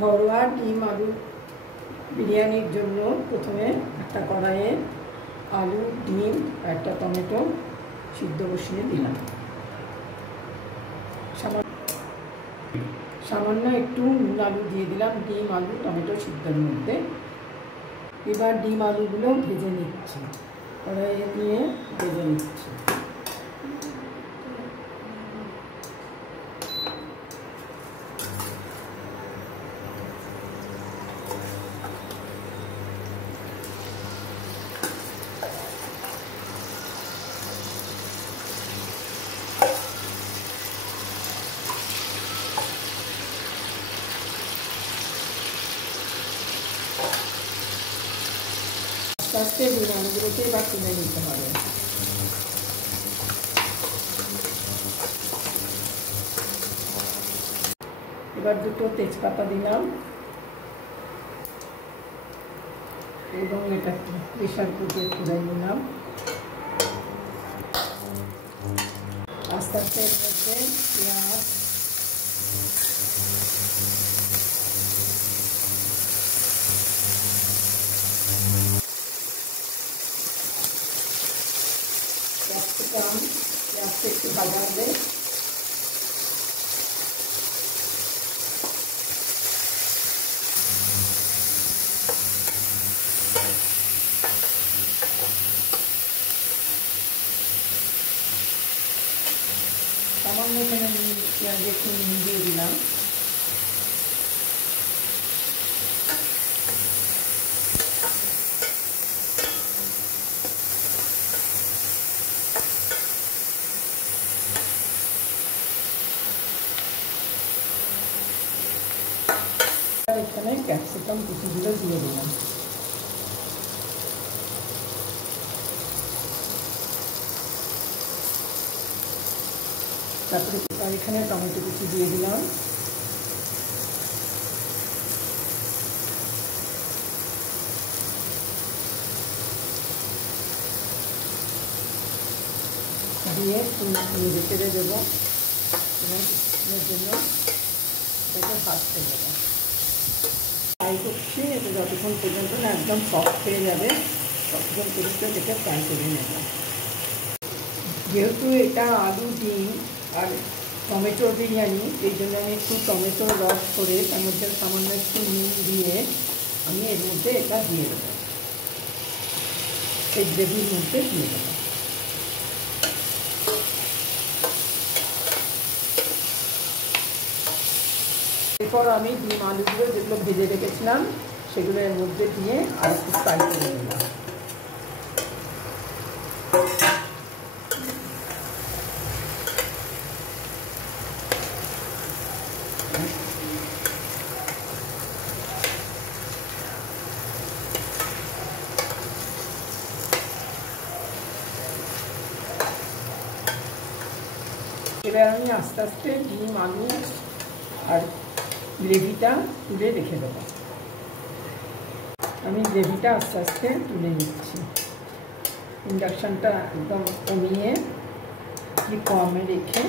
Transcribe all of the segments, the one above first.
ঘরোয়া ডিম আলু বিরিয়ানির জন্য প্রথমে একটা কড়াইয়ে আলু ডিম একটা টমেটো সিদ্ধ বসিয়ে দিলাম। সামান্য একটু নুন আলু দিয়ে দিলাম ডিম আলু টমেটো সিদ্ধের মধ্যে। এবার ডিম আলুগুলো ভেজে নিচ্ছি, কড়াইয়ে দিয়ে ভেজে নিচ্ছি। আস্তে আস্তে ডিম আলুগুলোকে এবার তুলে নিতে হবে। এবার দুটো তেজপাতা দিলাম এবং এটা প্রেসার কুকারে তুলে নিলাম। আস্তে আস্তে এর মধ্যে পেঁয়াজ ক্যাপসিকাম পেঁয়াজটা একটু ভাজা হবে। সামান্য এখানে পেঁয়াজে একটু নুন দিয়ে দিলাম। এখানে ক্যাপসিকাম কুচিগুলো দিয়ে দিলাম। তারপরে এখানে টমেটো কুচি দিয়ে দিলাম। দিয়ে নেড়ে চেড়ে দেবো এবং কিছুক্ষণের জন্য এটাকে ভাজতে দেবো। ফ্রাই করছি, এটা যতক্ষণ পর্যন্ত না একদম সফট হয়ে যাবে ততক্ষণ পর্যন্ত এটাকে ফ্রাই করে নেব। যেহেতু এটা আলু ডিম আর টমেটোর বিরিয়ানি, এই জন্য আমি একটু টমেটোর রস করে তার মধ্যে সামান্য একটু নুন দিয়ে আমি এর মধ্যে এটা দিয়ে দেবো, এই গ্রেভির মধ্যে দিয়ে দেবো। এরপর আমি ডিম আলুগুলো যেগুলো ভেজে রেখেছিলাম সেগুলো এর মধ্যে দিয়ে আর একটু ফ্রাই করে নিলাম। এবার আমি আস্তে আস্তে ডিম আলু আর গ্রেভিটা তুলে রেখে দেবো। আমি গ্রেভিটা আস্তে আস্তে তুলে নিচ্ছি। ইন্ডাকশানটা একদম কমিয়ে কমে রেখে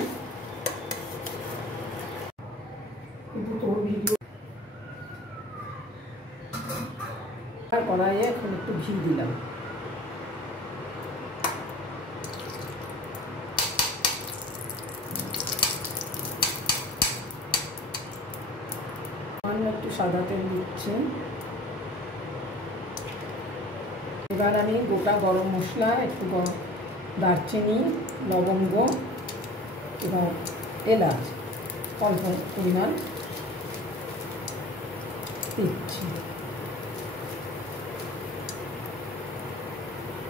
কড়াইয়ে এখন একটু ঘি দিলাম। একটু সাদা তেল দিচ্ছি। এবার আমি গোটা গরম মশলা একটু দারচিনি লবঙ্গ এবং এলাচ অল্প পরিমাণ দিচ্ছি।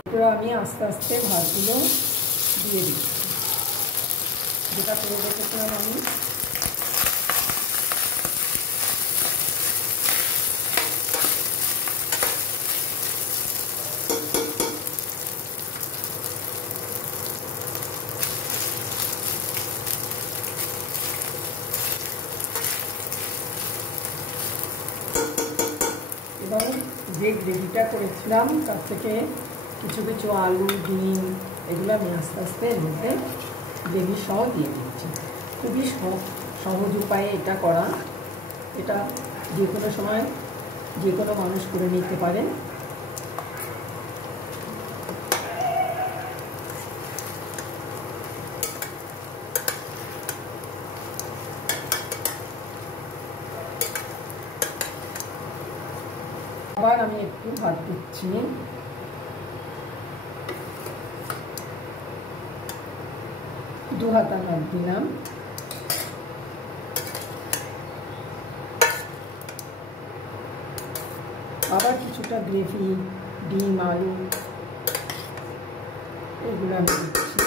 এরপর আমি আস্তে আস্তে ভাতগুলো দিয়ে দিচ্ছি, যেটা করে রেখেছিলাম আমি। এবং যে গ্রেভিটা করেছিলাম তার থেকে কিছু কিছু আলু ডিম এগুলো আমি আস্তে আস্তে এর মধ্যে গ্রেভি সহ দিয়ে দিচ্ছি। খুবই সহজ উপায়ে এটা করা। এটা যে কোনো সময় যে কোনো মানুষ করে নিতে পারেন। আবার আমি একটু ভাত দিচ্ছি। দু হাতা ভাত দিলাম। আবার কিছুটা গ্রেভি, ডিম, আলু এগুলো আমি দিচ্ছি।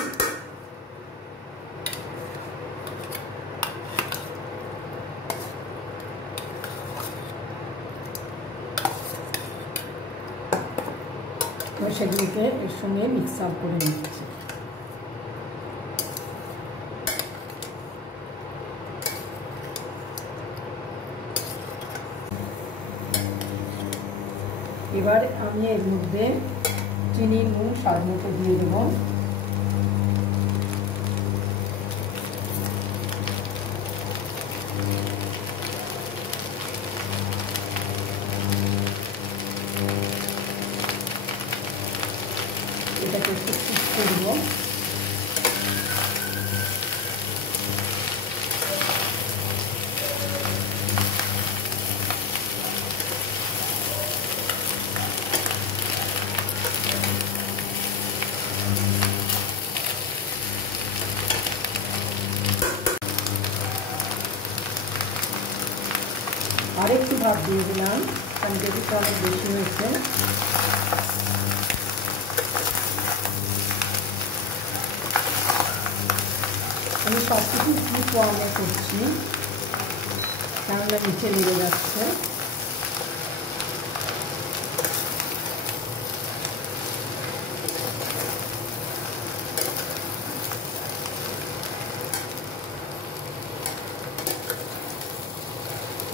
সেগুলোকে এর সঙ্গে মিক্স আপ করে নিচ্ছি। এবার আমি এর মধ্যে চিনি, নুন স্বাদ মতো দিয়ে দেব। এটাকে একটু কুক করব। আরেকটু ভাত দিয়ে দিলাম, কারণ গ্রেভিটা অনেক বেশি হয়েছে। আমি সব কিছু একটু কমে করছি, কেননা নিচে লেগে যাচ্ছে।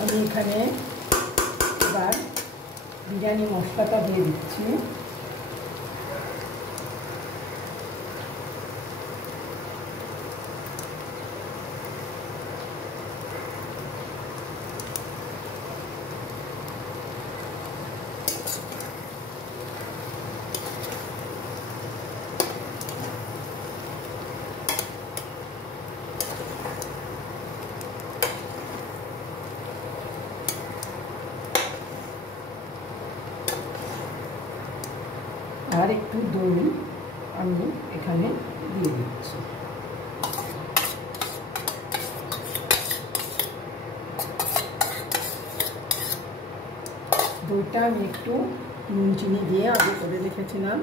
আমি এখানে এবার বিরিয়ানি মশলাটা দিয়ে দিচ্ছি। আর একটু দই আমি এখানে দিয়ে দিচ্ছি। দইটা আমি একটু নুন চিনি দিয়ে আগে করে রেখেছিলাম,